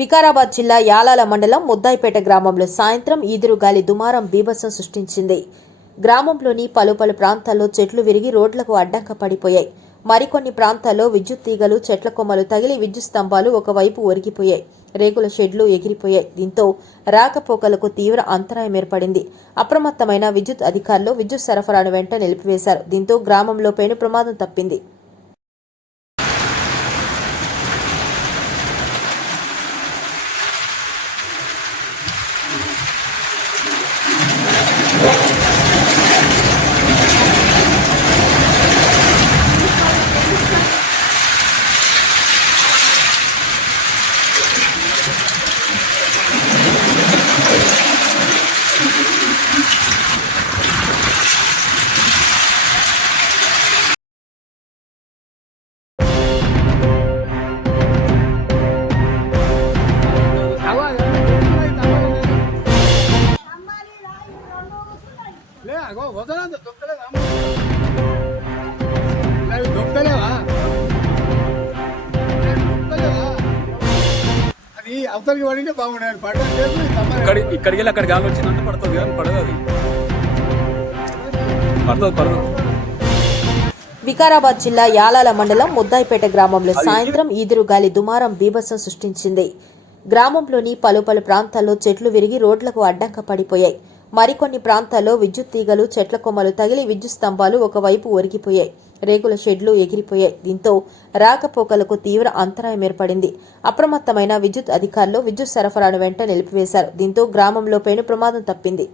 వికారాబాద్ జిల్లా యాలాల మండలం ముద్దాయిపేట గ్రామంలో సాయంత్రం ఈదురుగాలి దుమారం బీభత్సం సృష్టించింది. గ్రామంలోని పలు ప్రాంతాల్లో చెట్లు విరిగి రోడ్లకు అడ్డంగా పడిపోయాయి. మరికొన్ని ప్రాంతాల్లో విద్యుత్ తీగలు, చెట్ల కొమ్మలు తగిలి విద్యుత్ స్తంభాలు ఒకవైపు ఒరిగిపోయాయి. రేకుల షెడ్లు ఎగిరిపోయాయి. దీంతో రాకపోకలకు తీవ్ర అంతరాయం ఏర్పడింది. అప్రమత్తమైన విద్యుత్ అధికారులు విద్యుత్ సరఫరాను వెంటనే నిలిపివేశారు. దీంతో గ్రామంలో పెను ప్రమాదం తప్పింది. అది అవతలికి పడితే బాగుండేది. పడలేదు ఇక్కడికి వెళ్ళి అక్కడికి గాలి వచ్చిందంటే పడుతుంది కానీ పడదు. అది పడుతుంది. వికారాబాద్ జిల్లా యాలాల మండలం ముద్దాయిపేట గ్రామంలో సాయంత్రం ఈదురుగాలి దుమారం బీభత్సం సృష్టించింది. గ్రామంలోని పలు ప్రాంతాల్లో చెట్లు విరిగి రోడ్లకు అడ్డంగా పడిపోయాయి. మరికొన్ని ప్రాంతాల్లో విద్యుత్ తీగలు, చెట్ల కొమ్మలు తగిలి విద్యుత్ స్తంభాలు ఒకవైపు ఒరిగిపోయాయి. రేకుల షెడ్లు ఎగిరిపోయాయి. దీంతో రాకపోకలకు తీవ్ర అంతరాయం ఏర్పడింది. అప్రమత్తమైన విద్యుత్ అధికారులు విద్యుత్ సరఫరాను వెంటనే నిలిపివేశారు. దీంతో గ్రామంలో పెను ప్రమాదం తప్పింది.